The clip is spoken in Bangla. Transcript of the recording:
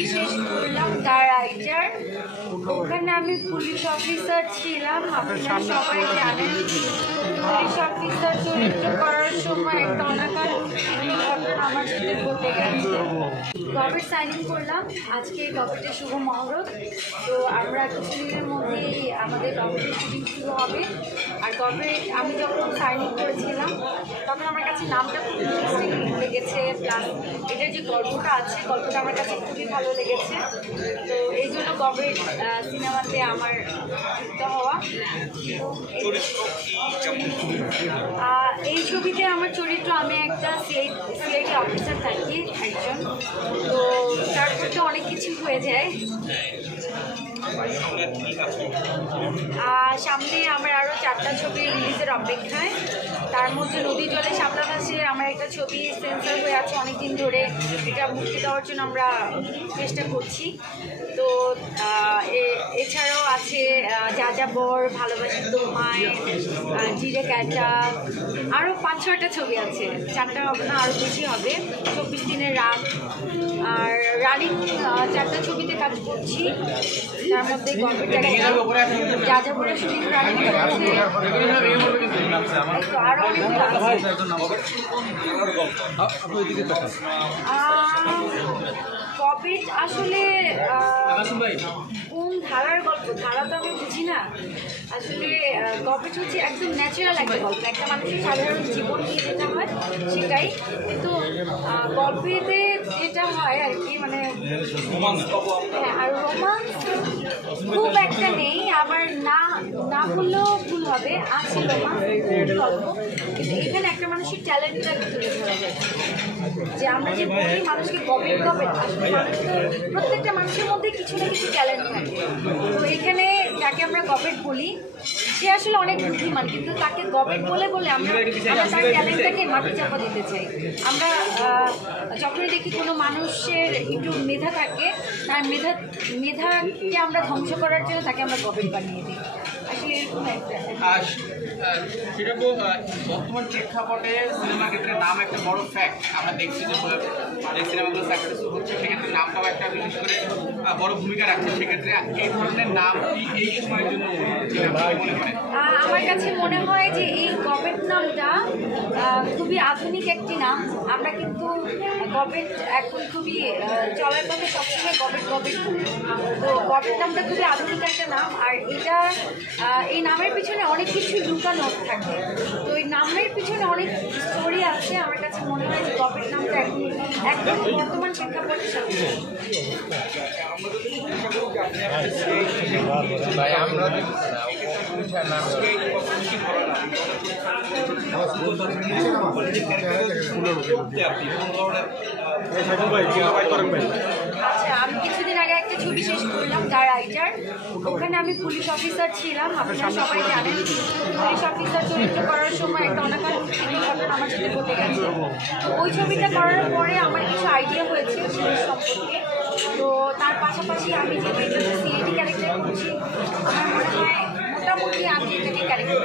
ছবি শেষ করলাম দ্য রাইটার। ওখানে আমি পুলিশ অফিসার ছিলাম। আপনারা সবাই জানেন পুলিশ অফিসার চরিত্র করার সময় একটা অনাকাঙ্ক্ষিত ঘটনা আমার সাথে ঘটে গেছে। গভর্নমেন্ট সাইনিং করলাম আজকে, গভর্নমেন্টের শুভ মহরত। তো আমরা কিছুদিনের মধ্যেই আমাদের গভর্নমেন্ট শুটিং শুরু হবে। আর গভর্নমেন্ট আমি যখন সাইনিং করেছিলাম তখন আমার কাছে নামটা খুব ইন্টারেস্টিং লেগেছে, প্লাস এটার যে গল্পটা আছে গল্পটা আমার কাছে খুবই ভালো লেগেছে। তো এই জন্য গভর্নমেন্ট সিনেমাতে আমার যুক্ত হওয়া। এই ছবিতে আমার চরিত্র, আমি একটা সিআইডি অফিসার থাকি একজন। তো তার মধ্যে অনেক কিছু হয়ে যায়। সামনে আমার আরও 4টা ছবি রিলিজের অপেক্ষায়। তার মধ্যে নদী জলে শাপলা ভাসে আমার একটা ছবি সেন্সর হয়ে আছে অনেকদিন ধরে, এটা মুক্তি দেওয়ার জন্য আমরা চেষ্টা করছি। তো এছাড়াও আছে যাযাবর, ভালোবাসি তোমায়, জিরে ক্যাটা, আরও 5-6টা ছবি আছে। 4টা হবে না, আরও বেশি হবে। 24 দিনের রাত আর রানিং 4টা ছবিতে কাজ করছি। তার মধ্যে যাযাবরের শুটিং রানিং করছে, আরও অনেকগুলো কবিট আসলে কোন ধারার গল্প, ধারা তো আমি বুঝি না আসলে। কবিট হচ্ছে একদম ন্যাচারাল একটা গল্প, একটা মানুষের সাধারণ জীবন নিয়ে যেটা হয় সেটাই। কিন্তু গল্পেতে যেটা হয় আর কি, মানে হ্যাঁ, আর রোমান্স খুব একটা নেই। আবার না বললেও ভুল হবে, আছে রোমান্স গল্প। কিন্তু এখানে একটা মানুষের ট্যালেন্টটা তুলে ধরা যায়, যে আমরা যে বলি মানুষকে গবেট আসলে মানুষ তো প্রত্যেকটা মানুষের মধ্যে কিছু না কিছু ট্যালেন্ট থাকে। তো এখানে যাকে আমরা গবেট বলি সে আসলে অনেক বুদ্ধিমান, কিন্তু তাকে গবেট বলে আমরা তার ট্যালেন্টটাকে মাটি চাপা দিতে চাই। আমরা যখনই দেখি কোনো মানুষের একটু মেধা থাকে, তার মেধাকে আমরা ধ্বংস করার জন্য তাকে আমরা গবেট বানিয়ে দিই। আসলে এরকম একটা সেরকম বর্তমান প্রেক্ষাপটে সিনেমা ক্ষেত্রে নাম একটা বড় ফ্যাক্ট। আমরা দেখছি যে সিনেমাগুলো সাকসেসফুল হচ্ছে, সেক্ষেত্রে নামটাও একটা বিশেষ করে বড় ভূমিকা রাখছে। সেক্ষেত্রে এই ধরনের নাম এই সময়ের জন্য মনে করেন? আমার কাছে মনে হয় যে এই গবেট নামটা খুবই আধুনিক একটি নাম। আমরা কিন্তু গবেট এখন খুবই চলার পথে সবসময় গবেট বলি। তো গবেট নামটা খুবই আধুনিক একটা নাম, আর এটা এই নামের পিছনে অনেক কিছু লুকানো থাকে। তো এই নামের পিছনে অনেক স্টোরি আছে। আমার কাছে মনে হয় যে গবেট নামটা একদম বর্তমান প্রেক্ষাপটের সাথে। আচ্ছা, আমি কিছুদিন আগে একটা ছবি শেষ করলাম দ্য রাইটার। ওখানে আমি পুলিশ অফিসার ছিলাম। আপনারা সবাই জানেন পুলিশ অফিসার চরিত্র করার সময় একটা অনাকাঙ্ক্ষিত ঘটনা আমার সাথে ঘটে গেছে। তো ওই ছবিটা করার পরে আমার কিছু আইডিয়া হয়েছে পুলিশ সম্পর্কে। তো তার পাশাপাশি আমি যে সিআইডি ক্যারেক্টার করছি, আমার মনে হয় মোটামুটি আমি এটাকে ক্যারেক্টার